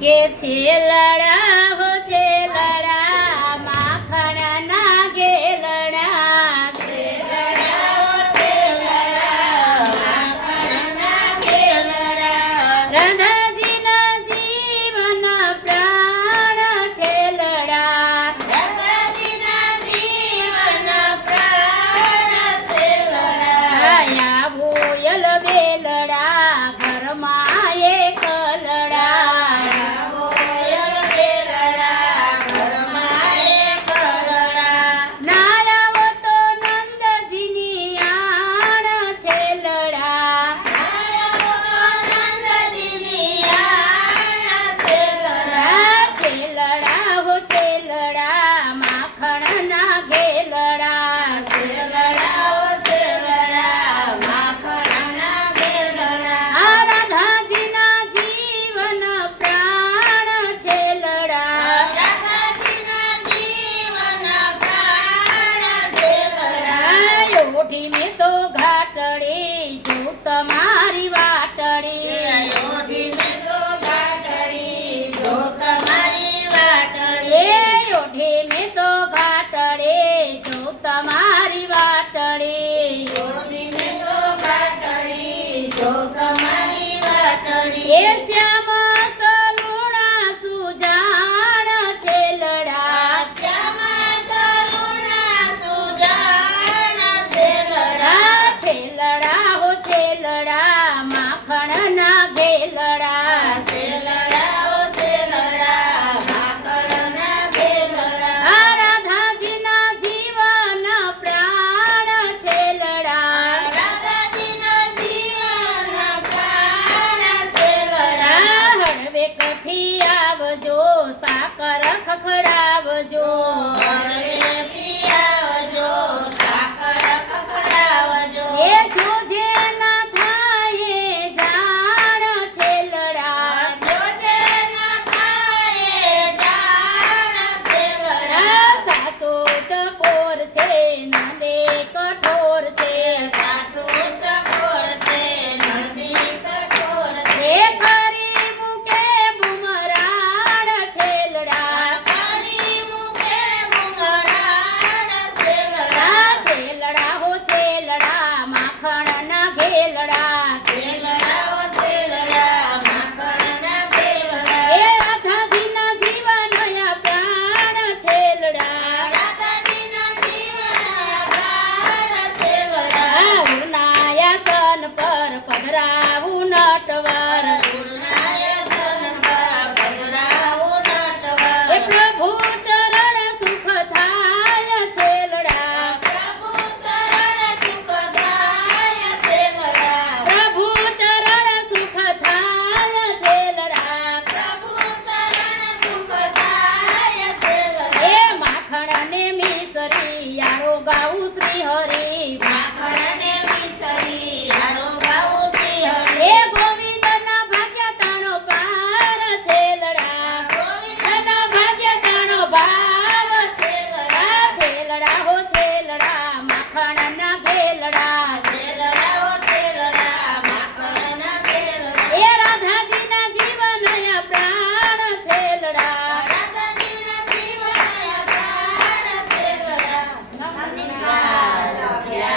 કે છેલડા હો છેલડા માખણના ઘેલડા છેલડા હો છેલડા માખણના ઘેલડા રાધાજીના જીવન પ્રાણ છેલડા રાધાજીના જીવન પ્રાણ છેલડા આયા બોયલ બેલડા ઘરમાં એકલડા બોયલ બેલડા ઘરમાં એકલડા નાયાવો તો નંદજીની આણ છેલડા આયો તો નંદજીની આણ છેલડા છેલડા હો છેલડા માખણના ઘેલડા છેલડા હો છેલડા માખણના ઘેલડા આ રાધાજીના જીવન પ્રાણ છેલડા રાધાજીના જીવન પ્રાણ છેલડા ઓઢી મેં તો ઘાટડી જો તમારી વાટડી ઓઢીને તો ઘાટડી જો તમારી વાટડી એ ઓઢી મેં તો ઘાટડી જો તમારી વાટડી ઓઢીને તો ઘાટડી જો તમારી વાટડી એ શ્યામ સલુણા સુજાણ છેલડા શ્યામા સલુણા સુજાણ છેલડા છેલડા હો છેલડા માખણના ઘેલડા છેલડા ઓ છેલડા માખણના ઘેલડા આ રાધાજીના જીવન પ્રાણ છેલડા રાધાજીના જીવન પ્રાણ છેલડા હળવે કથી આવજો સાકર ખખડાવજો